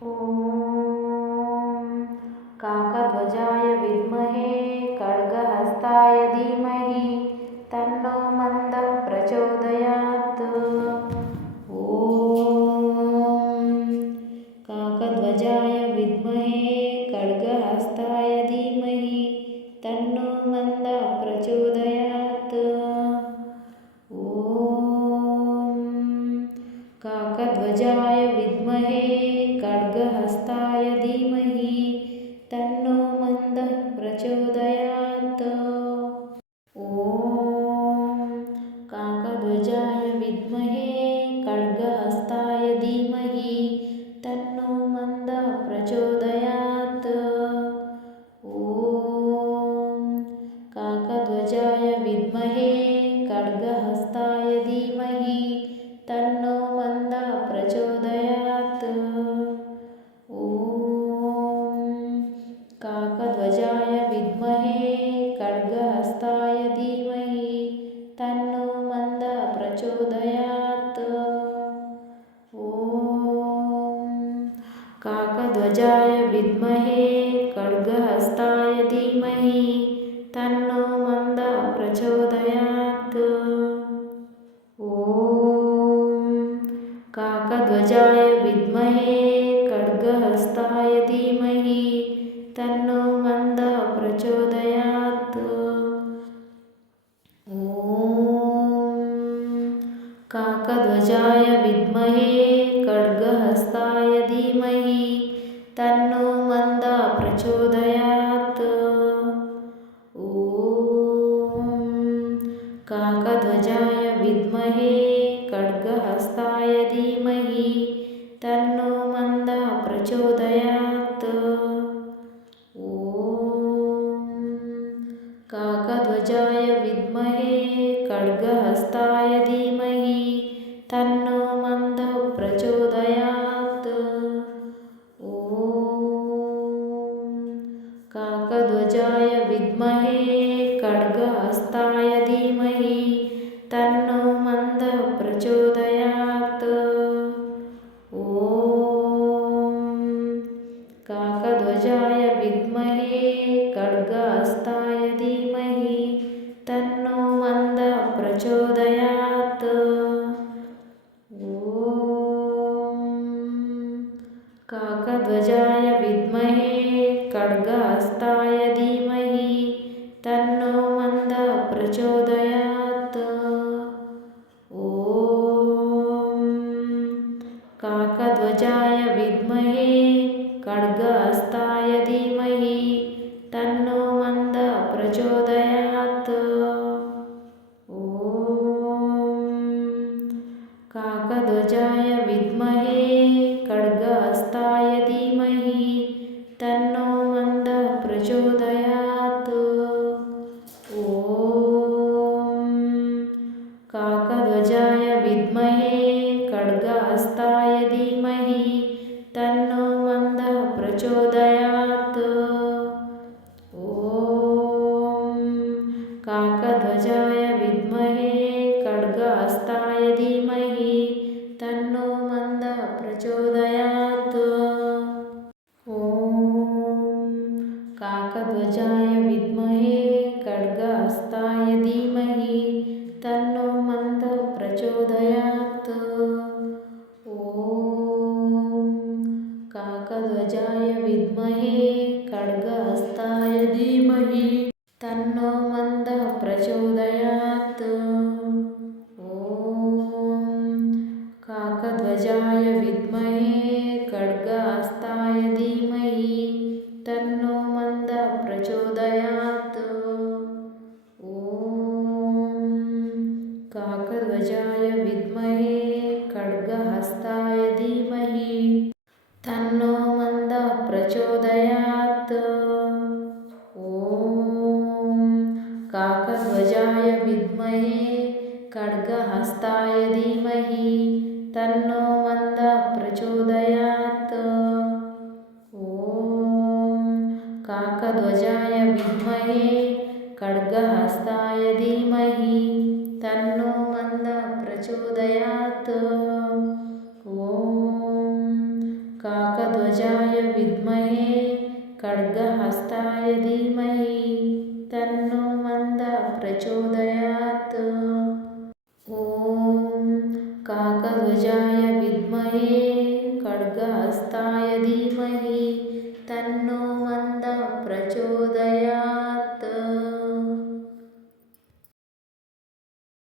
ॐ काकध्वजाय विद्महे खड्गहस्ताय धीमहि तन्नो मन्दः प्रचोदयात्। ॐ काकध्वजाय विद्महे खड्गहस्ताय धीमहि तन्नो मन्दः प्रचोदयात्। ॐ काकध्वजाय विद्महे खड्गहस्ताय धीमहि तन्नो मन्दः प्रचोदयात्। ॐ काकध्वजाय विद्महे खड्गहस्ताय धीमहि तन्नो मन्दः प्रचोदयात्। ॐ काकध्वजाय विद्महे खड्गहस्ताय धीमहि तन्नो मन्दः प्रचोदयात्। ॐ काकध्वजाय विद्महे खड्गहस्ताय धीमहि तन्नो मन्दः प्रचोदयात्। ॐ काकध्वजाय विद्महे खड्गहस्ताय धीमहि तन्नो मन्दः प्रचोदयात्। ॐ काकध्वजाय विद्महे खड्गहस्ताय धीमहि तन्नो मन्दः प्रचोदयात्। ॐ काकध्वजाय विद्महे खड्गहस्ताय धीमहि तन्नो मन्दः प्रचोदयात्। ॐ काकध्वजाय विद्महे खड्गहस्ताय धीमहि तन्नो मन्दः प्रचोदयात्। ॐ काकध्वजाय विद्महे खड्गहस्ताय धीमहि तन्नो मन्दः प्रचोदयात्। ॐ काकध्वजाय विद्महे खड्गहस्ताय धीमहि तन्नो मन्दः प्रचोदयात्। ॐ काकध्वजाय विद्महे खड्गहस्ताय धीमहि तन्नो मन्दः प्रचोदयात्। ॐ काकध्वजाय विद्महे खड्गहस्ताय धीमहि तन्नो मन्दः प्रचोदयात्। ॐ काकध्वजाय विद्महे खड्गहस्ताय धीमहि तन्नो मन्दः प्रचोदयात्। ॐ काकध्वजाय विद्महे खड्गहस्ताय धीमहि तन्नो मन्दः प्रचोदयात्। ॐ काकध्वजाय विद्महे खड्गहस्ताय धीमहि तन्नो मन्दः प्रचोदयात्। ॐ काकध्वजाय विद्महे खड्गहस्ताय धीमहि तन्नो मन्दः प्रचोदयात्। ॐ काकध्वजाय विद्महे खड्गहस्ताय धीमहि तन्नो मन्दः प्रचोदयात्। ॐ काकध्वजाय विद्महे खड्गहस्ताय धीमहि तन्नो मन्दः प्रचोदयात्। ॐ काकध्वजाय विद्महे खड्गहस्ताय धीमहि तन्नो मन्दः प्रचोदयात्। ॐ काकध्वजाय विद्महे खड्गहस्ताय धीमहि तन्नो मन्दः प्रचोदयात्। ॐ काकध्वजाय विद्महे खड्गहस्ताय धीमहि तन्नो मन्दः प्रचोदयात्। ॐ काकध्वजाय विद्महे खड्गहस्ताय धीमहि तन्नो मन्दः प्रचोदयात्। ॐ काकध्वजाय विद्महे खड्गहस्ताय धीमहि तन्नो मन्दः प्रचोदयात्। ॐ काकध्वजाय विद्महे खड्गहस्ताय धीमहि तन्नो मन्दः प्रचोदयात्।